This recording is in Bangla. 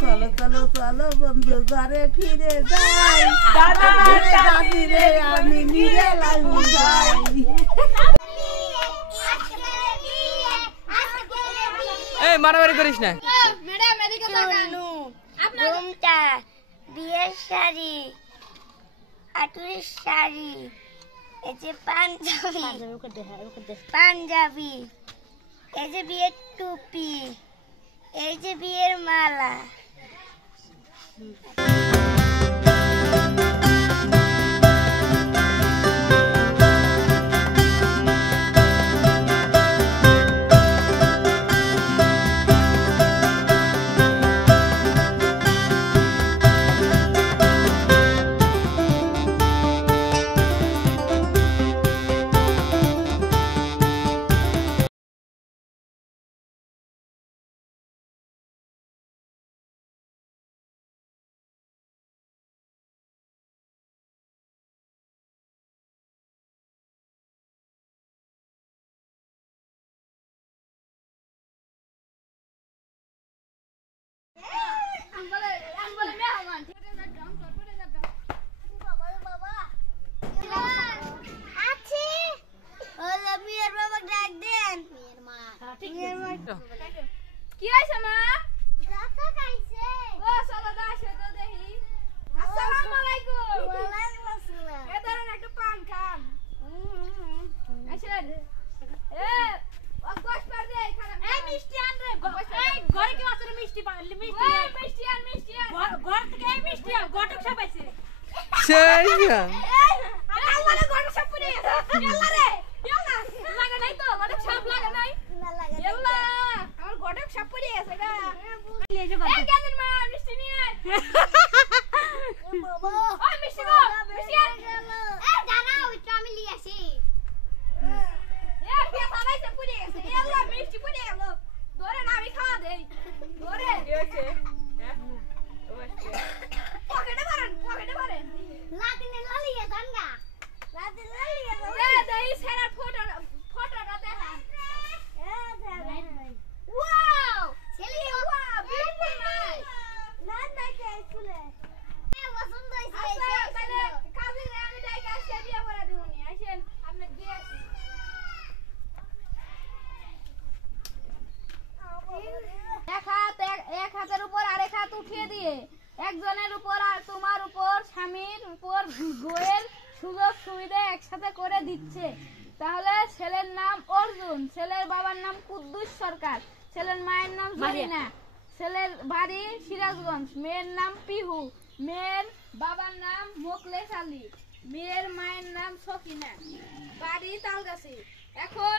চলো চলো চলো বন্ধু ঘরে ফিরে যাই, দাদি রে আমি নিয়ে যাই। এই মারামারি করিস না। ঘুমটা, বিয়ের শাড়ি, আটুরের শাড়ি, এই যে পাঞ্জাবি, এই যে বিয়ের টুপি, এই যে বিয়ের মালা। কি হইছে মা? দাঁত খাইছে। ও চলো দাসে তো দেখি। আসসালামু আলাইকুম। ওয়া আলাইকুম আসসালাম। এ ধরেন একটা পান খান। আসেন। এ গোশ পার দে খানা। এই মিষ্টি আন রে। এই ঘরে কি আছে মিষ্টি পারলি মিষ্টি। ওই মিষ্টি আন মিষ্টি আন। ঘর থেকে এই মিষ্টি আন গটক সব আছে। সেই না। আল্লাহ রে গটক সব পড়ে গেছে। আল্লাহ রে। ইয়ালা লাগা নাই তো গটক সব লাগা নাই। না লাগা। ইয়ালা আমার গটক সব পড়ে গেছে গা। এই কেন মা মিষ্টি নিয়ে আয়। বাবা ওই মিষ্টি গো মিষ্টি আন। এই দাঁড়াও একটু আমি নিয়ে আসি। এ কে সবাইছে পড়ে গেছে। ইয়ালা মিষ্টি পড়ে গেল। ধরে না আমি খাওয়া দেই। ধরে কি হইছে? হ্যাঁ ওইছে। পকেটে ভরেন লাদিনে লালিয়ে দাঙ্গা লাদিনে লালিয়ে দাঙ্গা এ দেই সেরার ফটোটা দেখা এ দেখা ওয়াও ছেলে ওয়াও বিউটিফুল নাইস না কে স্কুলে এ পছন্দ হইছে তাহলে কাজে আমি যাই আসি বিয়ে করে দিউনি আসেন আপনি দিয়ে আসি এক হাতের উপর আরেক হাত উঠিয়ে দিয়ে একজনের উপর আর তোমার উপর স্বামীর উপর গোয়ের সুযোগ সুবিধা একসাথে করে দিচ্ছে। তাহলে ছেলের নাম অর্জুন, ছেলের বাবার নাম কুদ্দুস সরকার, ছেলের মায়ের নাম জরিনা, ছেলের বাড়ি সিরাজগঞ্জ, মেয়ের নাম পিহু, মেয়ের বাবার নাম মোকলেস আলী, মেয়ের মায়ের নাম সকিনা, বাড়ি তালগাছি। এখন